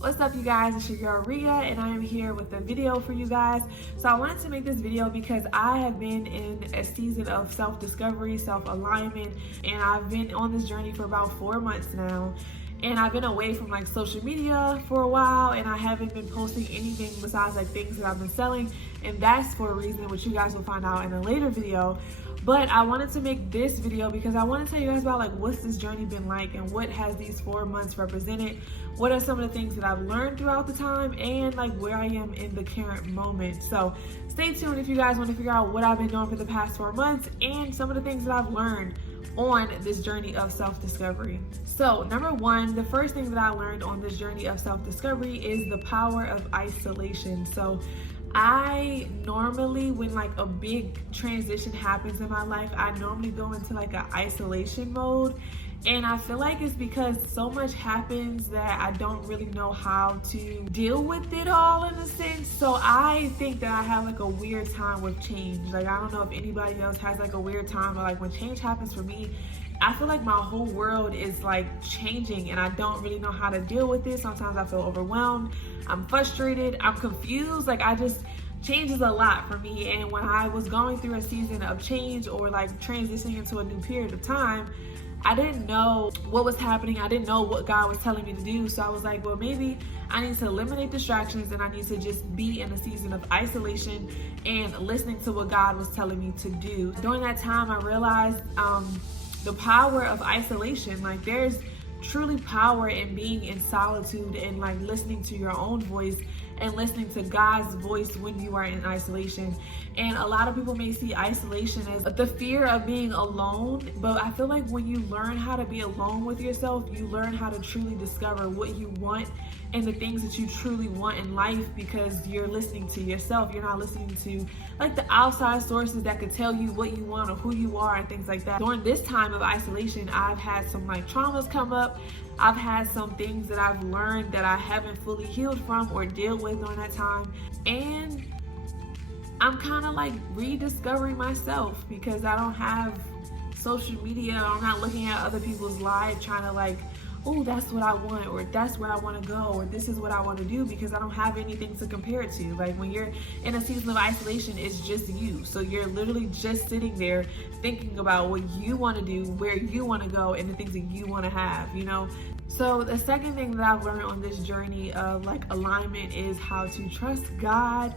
What's up, you guys? It's your girl Rhea, and I am here with a video for you guys. So I wanted to make this video because I have been in a season of self-discovery, self-alignment, and I've been on this journey for about 4 months now. And I've been away from like social media for a while, and I haven't been posting anything besides like things that I've been selling, and that's for a reason, which you guys will find out in a later video. But I wanted to make this video because I want to tell you guys about like what's this journey been like and what has these 4 months represented. What are some of the things that I've learned throughout the time, and like where I am in the current moment. So stay tuned if you guys want to figure out what I've been doing for the past 4 months and some of the things that I've learned on this journey of self-discovery. So number one, the first thing that I learned on this journey of self-discovery is the power of isolation. So I normally, when like a big transition happens in my life, I normally go into like an isolation mode. And I feel like it's because so much happens that I don't really know how to deal with it all, in a sense. So I think that I have like a weird time with change. Like, I don't know if anybody else has like a weird time, but like when change happens for me, I feel like my whole world is like changing and I don't really know how to deal with it. Sometimes I feel overwhelmed, I'm frustrated, I'm confused. Like, change is a lot for me. And when I was going through a season of change or like transitioning into a new period of time, I didn't know what was happening. I didn't know what God was telling me to do. So I was like, well, maybe I need to eliminate distractions and I need to just be in a season of isolation and listening to what God was telling me to do. During that time, I realized the power of isolation. Like, there's truly power in being in solitude and like listening to your own voice and listening to God's voice when you are in isolation. And a lot of people may see isolation as the fear of being alone, but I feel like when you learn how to be alone with yourself, you learn how to truly discover what you want and the things that you truly want in life, because you're listening to yourself. You're not listening to like the outside sources that could tell you what you want or who you are and things like that. During this time of isolation, I've had some like traumas come up. I've had some things that I've learned that I haven't fully healed from or dealt with during that time. And I'm kind of like rediscovering myself because I don't have social media. I'm not looking at other people's lives trying to like, oh, that's what I want, or that's where I want to go, or this is what I want to do, because I don't have anything to compare it to. Like, when you're in a season of isolation, it's just you. So you're literally just sitting there thinking about what you want to do, where you want to go, and the things that you want to have, you know? So the second thing that I've learned on this journey of like alignment is how to trust God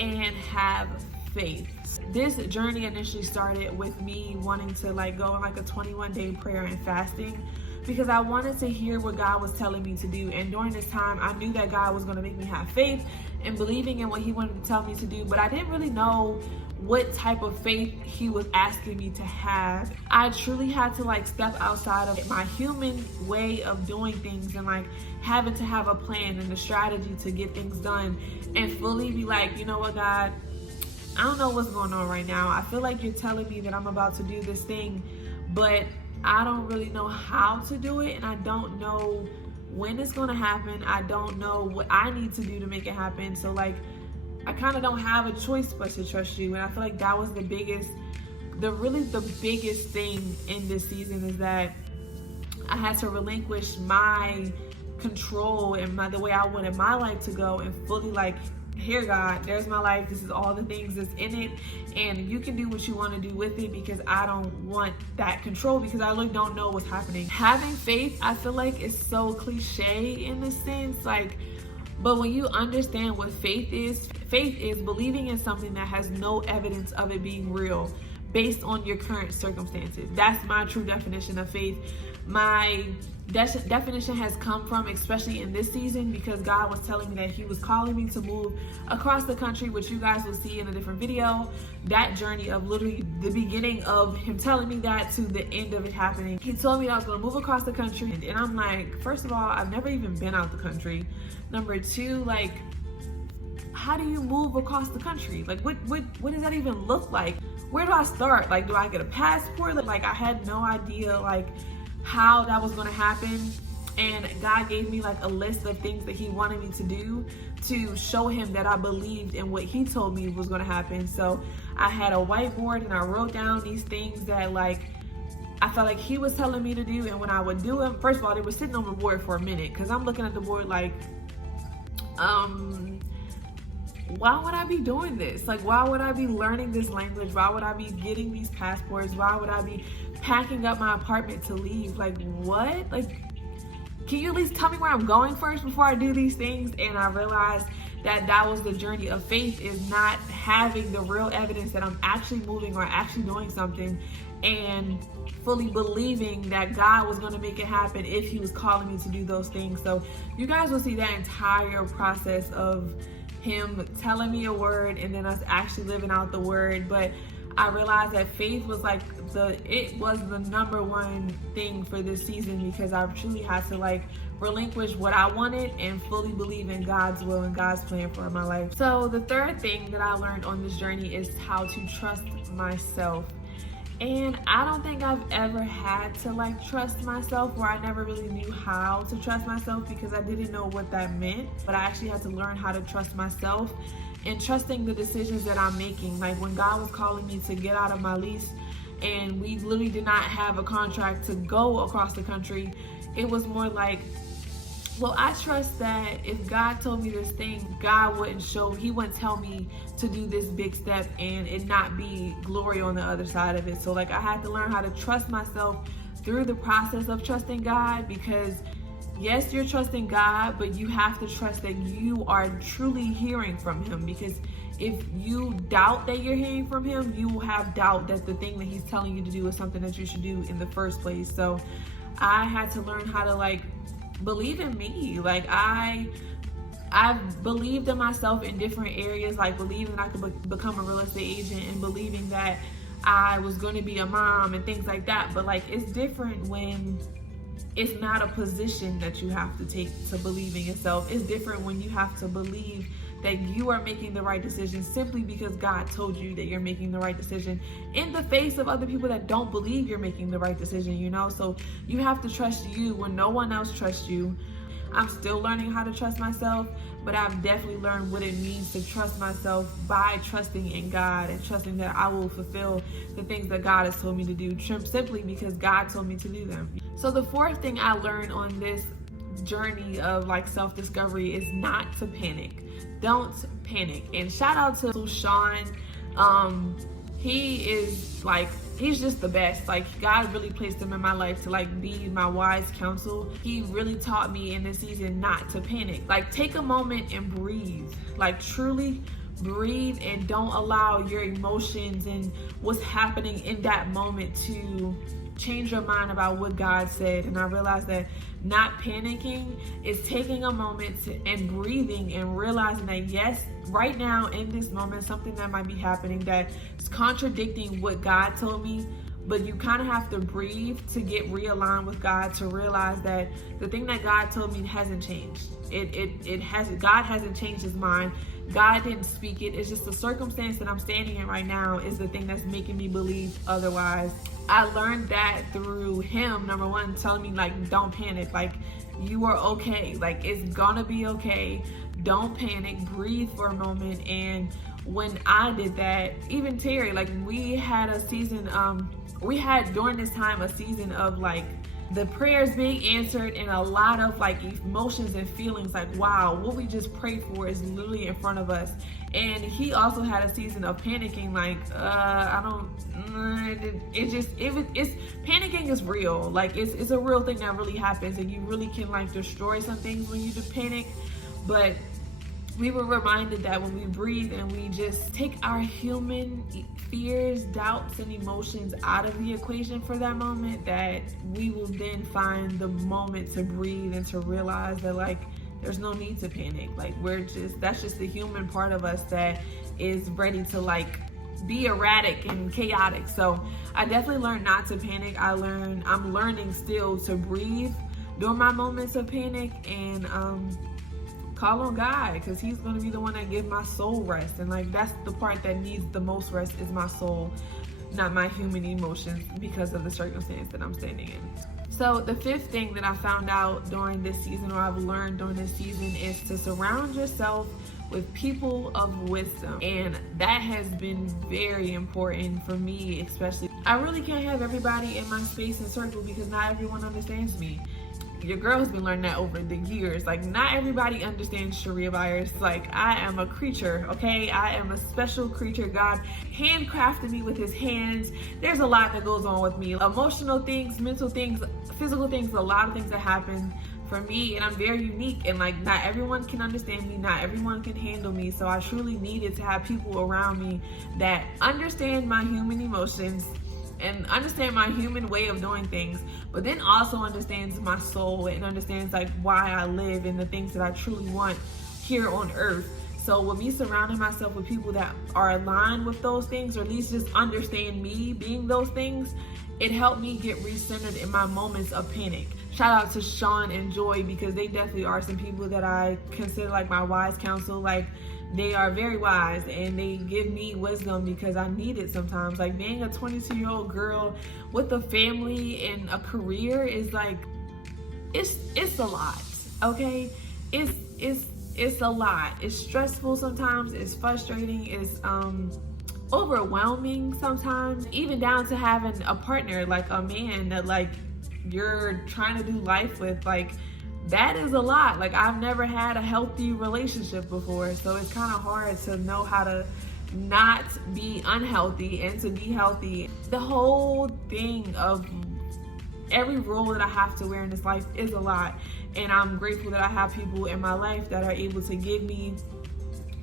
and have faith. This journey initially started with me wanting to like go on like a 21-day prayer and fasting, because I wanted to hear what God was telling me to do. And during this time, I knew that God was going to make me have faith and believing in what he wanted to tell me to do, but I didn't really know what type of faith he was asking me to have. I truly had to like step outside of my human way of doing things and like having to have a plan and a strategy to get things done, and fully be like, you know what, God, I don't know what's going on right now. I feel like you're telling me that I'm about to do this thing, but I don't really know how to do it, and I don't know when it's going to happen. I don't know what I need to do to make it happen. So like, I kind of don't have a choice but to trust you. And I feel like that was the biggest thing in this season, is that I had to relinquish my control and the way I wanted my life to go, and fully like, here, God, there's my life. This is all the things that's in it, and you can do what you want to do with it, because I don't want that control, because I really don't know what's happening. Having faith, I feel like, is so cliche in a sense, like, but when you understand what faith is believing in something that has no evidence of it being real based on your current circumstances. That's my true definition of faith. My definition has come from, especially in this season, because God was telling me that he was calling me to move across the country, which you guys will see in a different video. That journey of literally the beginning of him telling me that to the end of it happening. He told me that I was going to move across the country, and I'm like, first of all, I've never even been out the country. Number two, like, how do you move across the country? Like, what does that even look like? Where do I start? Like, do I get a passport? Like, I had no idea like how that was going to happen. And God gave me like a list of things that he wanted me to do to show him that I believed in what he told me was going to happen. So I had a whiteboard and I wrote down these things that like I felt like he was telling me to do. And when I would do them, first of all, they were sitting on the board for a minute, because I'm looking at the board like, why would I be doing this? Like, why would I be learning this language? Why would I be getting these passports? Why would I be packing up my apartment to leave? Like, what? Like, can you at least tell me where I'm going first before I do these things? And I realized that was the journey of faith, is not having the real evidence that I'm actually moving or actually doing something, and fully believing that God was going to make it happen if he was calling me to do those things. So you guys will see that entire process of him telling me a word and then us actually living out the word. But I realized that faith was like it was the number one thing for this season, because I truly had to like relinquish what I wanted and fully believe in God's will and God's plan for my life. So the third thing that I learned on this journey is how to trust myself. And I don't think I've ever had to like trust myself, where I never really knew how to trust myself because I didn't know what that meant. But I actually had to learn how to trust myself and trusting the decisions that I'm making. Like when God was calling me to get out of my lease and we literally did not have a contract to go across the country, it was more like, well, I trust that if God told me this thing, God he wouldn't tell me to do this big step and it not be glory on the other side of it. So like I had to learn how to trust myself through the process of trusting God, because yes, you're trusting God, but you have to trust that you are truly hearing from him, because if you doubt that you're hearing from him, you will have doubt that the thing that he's telling you to do is something that you should do in the first place. So I had to learn how to like believe in me. Like I've believed in myself in different areas, like believing I could become a real estate agent and believing that I was going to be a mom and things like that. But like it's different when it's not a position that you have to take to believe in yourself. It's different when you have to believe that you are making the right decision simply because God told you that you're making the right decision in the face of other people that don't believe you're making the right decision, you know? So you have to trust you when no one else trusts you. I'm still learning how to trust myself, but I've definitely learned what it means to trust myself by trusting in God and trusting that I will fulfill the things that God has told me to do simply because God told me to do them. So the fourth thing I learned on this journey of like self-discovery is not to panic. Don't panic. And shout out to Sean. He is like, he's just the best. Like God really placed him in my life to like be my wise counsel. He really taught me in this season not to panic. Like take a moment and breathe. Like truly breathe and don't allow your emotions and what's happening in that moment to change your mind about what God said. And I realized that not panicking is taking a moment and breathing and realizing that yes, right now in this moment, something that might be happening that is contradicting what God told me, but you kind of have to breathe to get realigned with God, to realize that the thing that God told me hasn't changed. God hasn't changed his mind. God didn't speak it. It's just the circumstance that I'm standing in right now is the thing that's making me believe otherwise. I learned that through him, number one, telling me like, don't panic. Like you are okay. Like it's gonna be okay. Don't panic. Breathe for a moment. And when I did that, even Terry, like we had a season, we had during this time a season of like the prayers being answered and a lot of like emotions and feelings like, wow, what we just prayed for is literally in front of us. And he also had a season of panicking, like, it's panicking is real. Like it's a real thing that really happens, and you really can like destroy some things when you just panic. But we were reminded that when we breathe and we just take our human fears, doubts, and emotions out of the equation for that moment, that we will then find the moment to breathe and to realize that like there's no need to panic. Like that's just the human part of us that is ready to like be erratic and chaotic. So I definitely learned not to panic. I'm learning still to breathe during my moments of panic and call on God, because he's going to be the one that gives my soul rest. And like that's the part that needs the most rest, is my soul, not my human emotions, because of the circumstance that I'm standing in. So the fifth thing that I found out during this season, or I've learned during this season, is to surround yourself with people of wisdom. And that has been very important for me, especially. I really can't have everybody in my space and circle because not everyone understands me. your girl has been learning that over the years. Like, not everybody understands Sherea Byers. Like, I am a creature, okay? I am a special creature. God handcrafted me with his hands. There's a lot that goes on with me. Emotional things, mental things, physical things, a lot of things that happen for me, and I'm very unique, and like, not everyone can understand me, not everyone can handle me. So I truly needed to have people around me that understand my human emotions and understand my human way of doing things, but then also understands my soul and understands like why I live and the things that I truly want here on earth. So with me surrounding myself with people that are aligned with those things, or at least just understand me being those things, it helped me get recentered in my moments of panic. Shout out to Sean and Joy, because they definitely are some people that I consider like my wise counsel. Like, they are very wise and they give me wisdom because I need it sometimes. Like, being a 22-year-old girl with a family and a career is like, it's a lot, okay? It's a lot. It's stressful sometimes, it's frustrating, it's overwhelming sometimes, even down to having a partner, like a man that like you're trying to do life with. Like, that is a lot. Like, I've never had a healthy relationship before, so it's kind of hard to know how to not be unhealthy and to be healthy. The whole thing of every role that I have to wear in this life is a lot, and I'm grateful that I have people in my life that are able to give me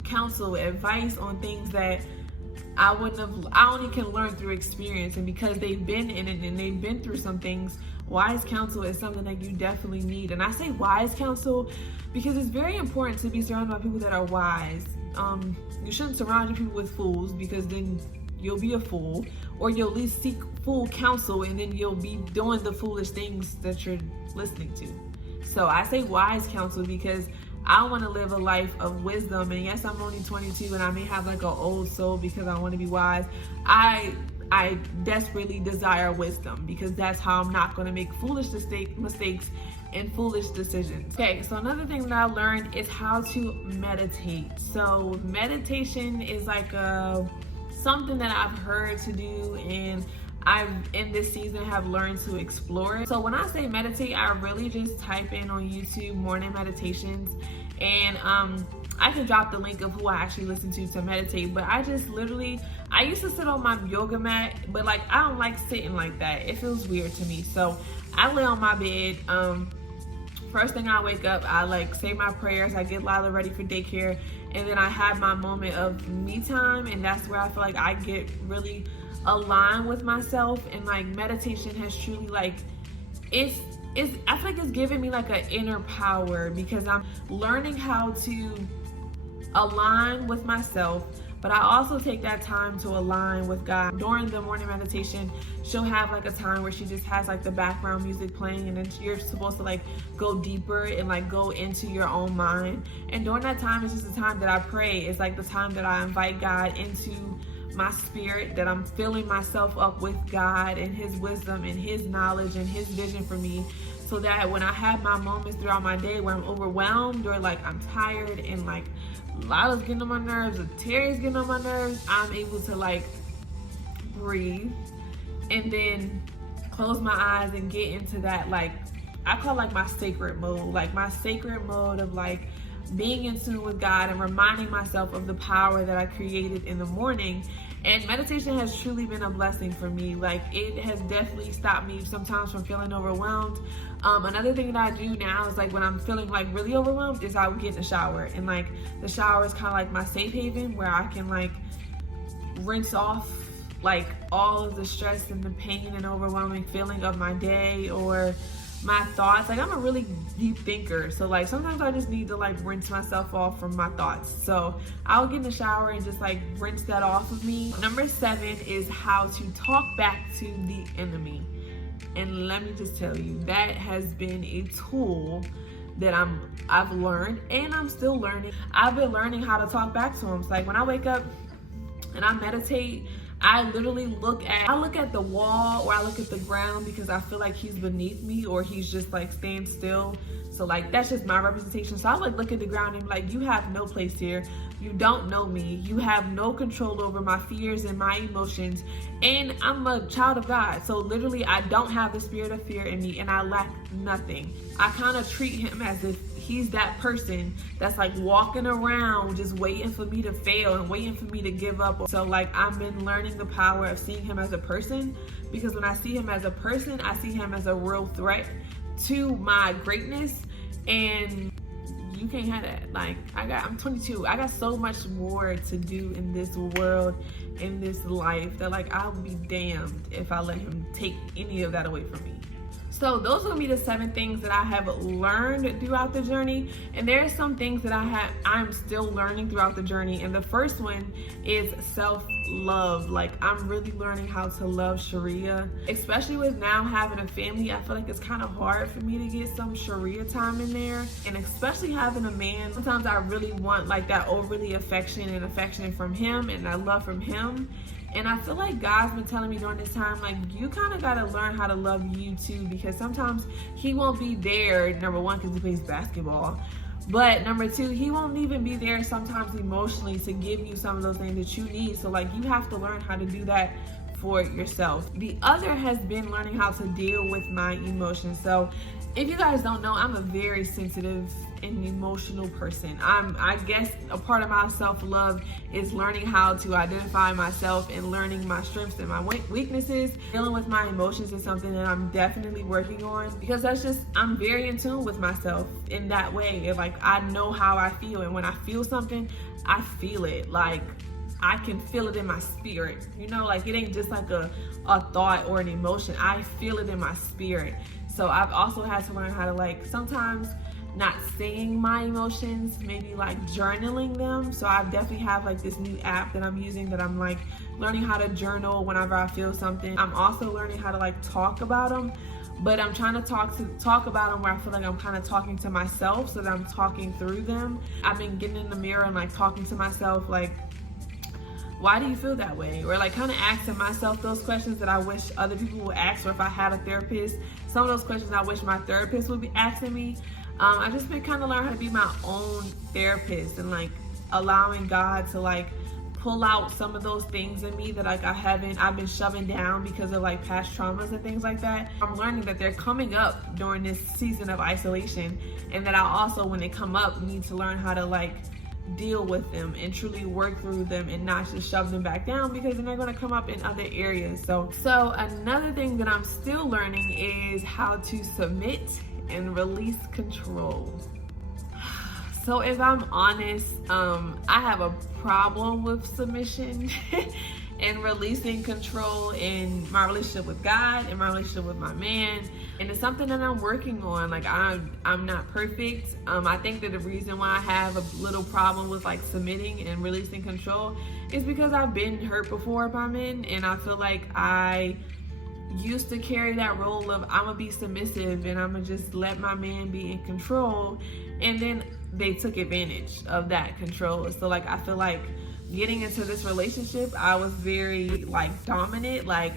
counsel, advice on things that I only can learn through experience. And because they've been in it and they've been through some things, wise counsel is something that you definitely need. And I say wise counsel because it's very important to be surrounded by people that are wise. You shouldn't surround your people with fools, because then you'll be a fool, or you'll at least seek fool counsel and then you'll be doing the foolish things that you're listening to. So I say wise counsel because I want to live a life of wisdom. And yes, I'm only 22 and I may have like an old soul because I want to be wise. I desperately desire wisdom because that's how I'm not going to make foolish mistakes and foolish decisions. Okay, so another thing that I learned is how to meditate. So meditation is like something that I've heard to do, and I've in this season have learned to explore it. So when I say meditate, I really just type in on YouTube morning meditations, and I can drop the link of who I actually listen to meditate. But I just literally, I used to sit on my yoga mat, but like, I don't like sitting like that. It feels weird to me. So I lay on my bed. First thing I wake up, I like say my prayers, I get Lila ready for daycare, and then I have my moment of me time, and that's where I feel like I get really aligned with myself. And like, meditation has truly like, I feel like it's giving me like an inner power, because I'm learning how to align with myself, but I also take that time to align with God. During the morning meditation, she'll have like a time where she just has like the background music playing, and then you're supposed to like go deeper and like go into your own mind. And during that time, it's just the time that I pray. It's like the time that I invite God into my spirit, that I'm filling myself up with God and his wisdom and his knowledge and his vision for me, so that when I have my moments throughout my day where I'm overwhelmed or like I'm tired and like Lila's getting on my nerves or Terry's getting on my nerves, I'm able to like breathe and then close my eyes and get into that, like, I call it like my sacred mode, like my sacred mode of like being in tune with God and reminding myself of the power that I created in the morning. And meditation has truly been a blessing for me. Like, it has definitely stopped me sometimes from feeling overwhelmed. Another thing that I do now is like, when I'm feeling like really overwhelmed, is I would get in the shower. And like, the shower is kind of like my safe haven where I can like rinse off like all of the stress and the pain and overwhelming feeling of my day or my thoughts. Like, I'm a really deep thinker, so like sometimes I just need to like rinse myself off from my thoughts. So I'll get in the shower and just like rinse that off of me. Number 7 is how to talk back to the enemy. And let me just tell you, that has been a tool that I've learned, and I'm still learning. I've been learning how to talk back to him. So like, when I wake up and I meditate, I literally look at the wall, or I look at the ground, because I feel like he's beneath me, or he's just like staying still So like, that's just my representation. So I like look at the ground and be like, you have no place here. You don't know me. You have no control over my fears and my emotions. And I'm a child of God. So literally, I don't have the spirit of fear in me, and I lack nothing. I kind of treat him as if he's that person that's like walking around just waiting for me to fail and waiting for me to give up. So like, I've been learning the power of seeing him as a person, because when I see him as a person, I see him as a real threat to my greatness. And you can't have that. Like, I'm 22. I got so much more to do in this world, in this life, that like, I'll be damned if I let him take any of that away from me. So those are gonna be the 7 things that I have learned throughout the journey. And there are some things that I'm still learning throughout the journey. And the first one is self-love. Like, I'm really learning how to love Sherea, especially with now having a family. I feel like it's kind of hard for me to get some Sherea time in there. And especially having a man, sometimes I really want like that overly affection from him, and I love from him. And I feel like God's been telling me during this time, like, you kind of got to learn how to love you too, because sometimes he won't be there, number one, because he plays basketball. But number 2, he won't even be there sometimes emotionally to give you some of those things that you need. So like, you have to learn how to do that for yourself. The other has been learning how to deal with my emotions. So if you guys don't know, I'm a very sensitive and emotional person. I guess a part of my self-love is learning how to identify myself and learning my strengths and my weaknesses. Dealing with my emotions is something that I'm definitely working on, because I'm very in tune with myself in that way. Like, I know how I feel, and when I feel something, I feel it. Like, I can feel it in my spirit, you know, like, it ain't just like a thought or an emotion. I feel it in my spirit. So I've also had to learn how to, like, sometimes not saying my emotions, maybe like journaling them. So I definitely have like this new app that I'm using, that I'm like learning how to journal whenever I feel something. I'm also learning how to like talk about them, but I'm trying to talk about them where I feel like I'm kind of talking to myself, so that I'm talking through them. I've been getting in the mirror and like talking to myself, like, why do you feel that way? Or like kind of asking myself those questions that I wish other people would ask, or if I had a therapist, some of those questions I wish my therapist would be asking me. I've just been kind of learning how to be my own therapist, and like allowing God to like pull out some of those things in me that like I've been shoving down because of like past traumas and things like that. I'm learning that they're coming up during this season of isolation, and that I also, when they come up, need to learn how to like deal with them and truly work through them, and not just shove them back down, because then they're going to come up in other areas. So another thing that I'm still learning is how to submit and release control. So if I'm honest, I have a problem with submission and releasing control in my relationship with God and my relationship with my man. And it's something that I'm working on. Like, I'm not perfect. I think that the reason why I have a little problem with like submitting and releasing control is because I've been hurt before by men, and I feel like I used to carry that role of I'm gonna be submissive and I'm gonna just let my man be in control, and then they took advantage of that control. So like, I feel like getting into this relationship, I was very like dominant, like,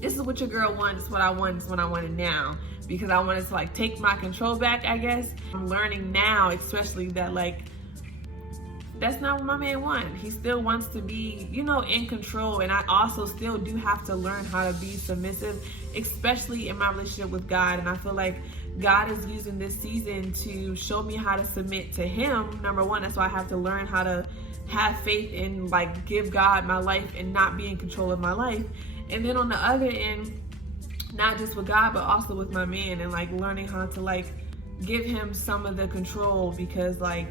this is what your girl wants, this is what I want, this is what I want it now, because I wanted to like take my control back, I guess. I'm learning now, especially, that like, that's not what my man wants. He still wants to be, you know, in control. And I also still do have to learn how to be submissive, especially in my relationship with God. And I feel like God is using this season to show me how to submit to him. Number one, that's why I have to learn how to have faith and like give God my life and not be in control of my life. And then on the other end, not just with God, but also with my man, and like learning how to like give him some of the control, because like,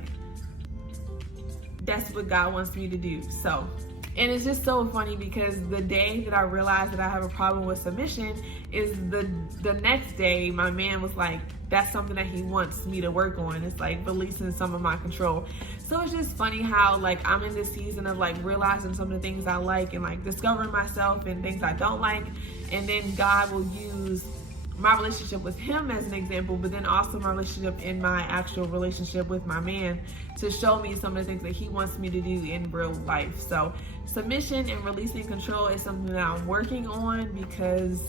that's what God wants me to do. So, and it's just so funny, because the day that I realized that I have a problem with submission is the next day my man was like, that's something that he wants me to work on. It's like releasing some of my control. So it's just funny how like I'm in this season of like realizing some of the things I like, and like discovering myself and things I don't like. And then God will use my relationship with him as an example, but then also my relationship in my actual relationship with my man, to show me some of the things that he wants me to do in real life. So submission and releasing control is something that I'm working on, because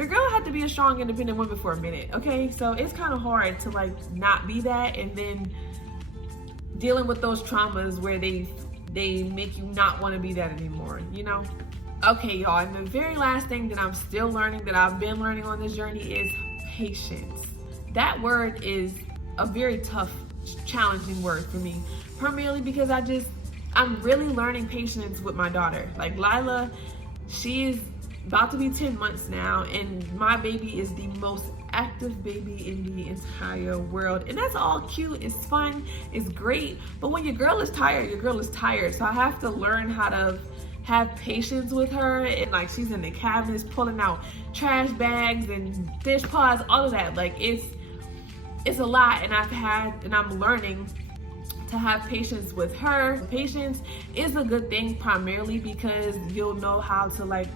your girl had to be a strong, independent woman for a minute, okay? So it's kind of hard to like not be that, and then dealing with those traumas where they make you not want to be that anymore, you know? Okay, y'all, and the very last thing that I'm still learning, that I've been learning on this journey, is patience. That word is a very tough, challenging word for me, primarily because I'm really learning patience with my daughter. Like Lila, she is about to be 10 months now, and my baby is the most active baby in the entire world. And that's all cute, it's fun, it's great. But when your girl is tired, your girl is tired. So I have to learn how to have patience with her, and like she's in the cabinets pulling out trash bags and dish pods, all of that. Like it's a lot, and I'm learning to have patience with her. Patience is a good thing, primarily because you'll know how to like,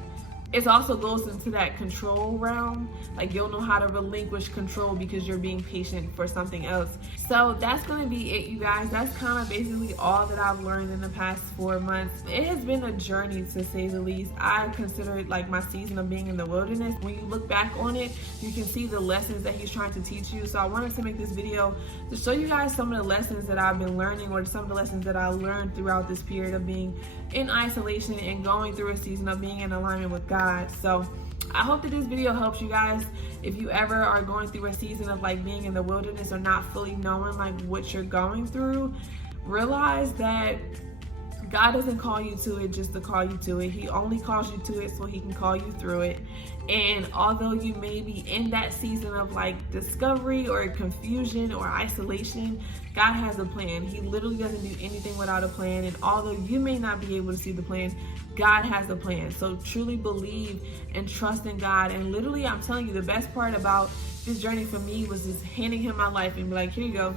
it also goes into that control realm. Like you'll know how to relinquish control because you're being patient for something else. So that's gonna be it, you guys. That's kind of basically all that I've learned in the past 4 months. It has been a journey, to say the least. I consider it like my season of being in the wilderness. When you look back on it, you can see the lessons that he's trying to teach you. So I wanted to make this video to show you guys some of the lessons that I've been learning, or some of the lessons that I learned throughout this period of being in isolation and going through a season of being in alignment with God. So I hope that this video helps you guys. If you ever are going through a season of like being in the wilderness, or not fully knowing like what you're going through, realize that God doesn't call you to it just to call you to it. He only calls you to it so he can call you through it. And although you may be in that season of like discovery or confusion or isolation, God has a plan. He literally doesn't do anything without a plan. And although you may not be able to see the plan, God has a plan. So truly believe and trust in God. And literally, I'm telling you, the best part about this journey for me was just handing him my life and be like, here you go.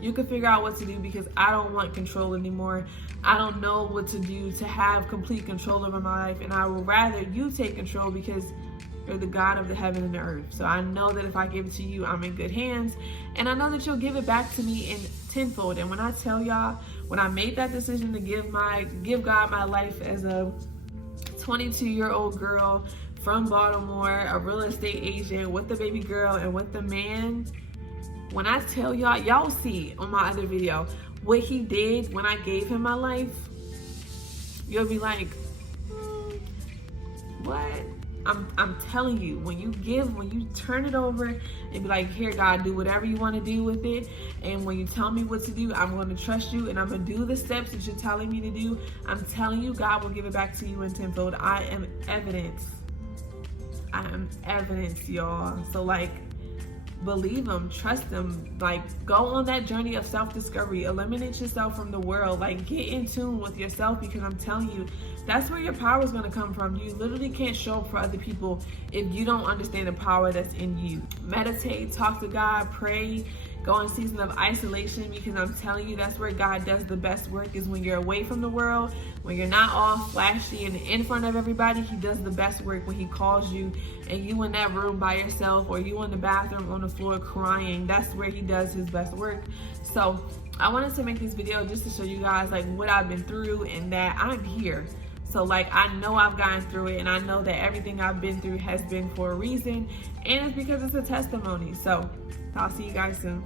You can figure out what to do, because I don't want control anymore. I don't know what to do to have complete control over my life, and I would rather you take control, because you're the God of the heaven and the earth. So I know that if I give it to you, I'm in good hands, and I know that you'll give it back to me in tenfold. And when I tell y'all, when I made that decision to give God my life as a 22-year-old girl from Baltimore, a real estate agent with the baby girl and with the man, when I tell y'all see on my other video what he did when I gave him my life, you'll be like, what? I'm telling you, when you turn it over and be like, here, God, do whatever you want to do with it. And when you tell me what to do, I'm going to trust you, and I'm going to do the steps that you're telling me to do. I'm telling you, God will give it back to you in tenfold. I am evidence. Y'all. So like, believe him, trust him, like go on that journey of self-discovery, eliminate yourself from the world, like get in tune with yourself, because I'm telling you, that's where your power is going to come from. You literally can't show up for other people if you don't understand the power that's in you. Meditate, talk to God, pray, go in a season of isolation, because I'm telling you, that's where God does the best work, is when you're away from the world, when you're not all flashy and in front of everybody. He does the best work when he calls you and you in that room by yourself, or you in the bathroom on the floor crying. That's where he does his best work. So I wanted to make this video just to show you guys like what I've been through, and that I'm here. So like, I know I've gotten through it, and I know that everything I've been through has been for a reason, and it's because it's a testimony. So I'll see you guys soon.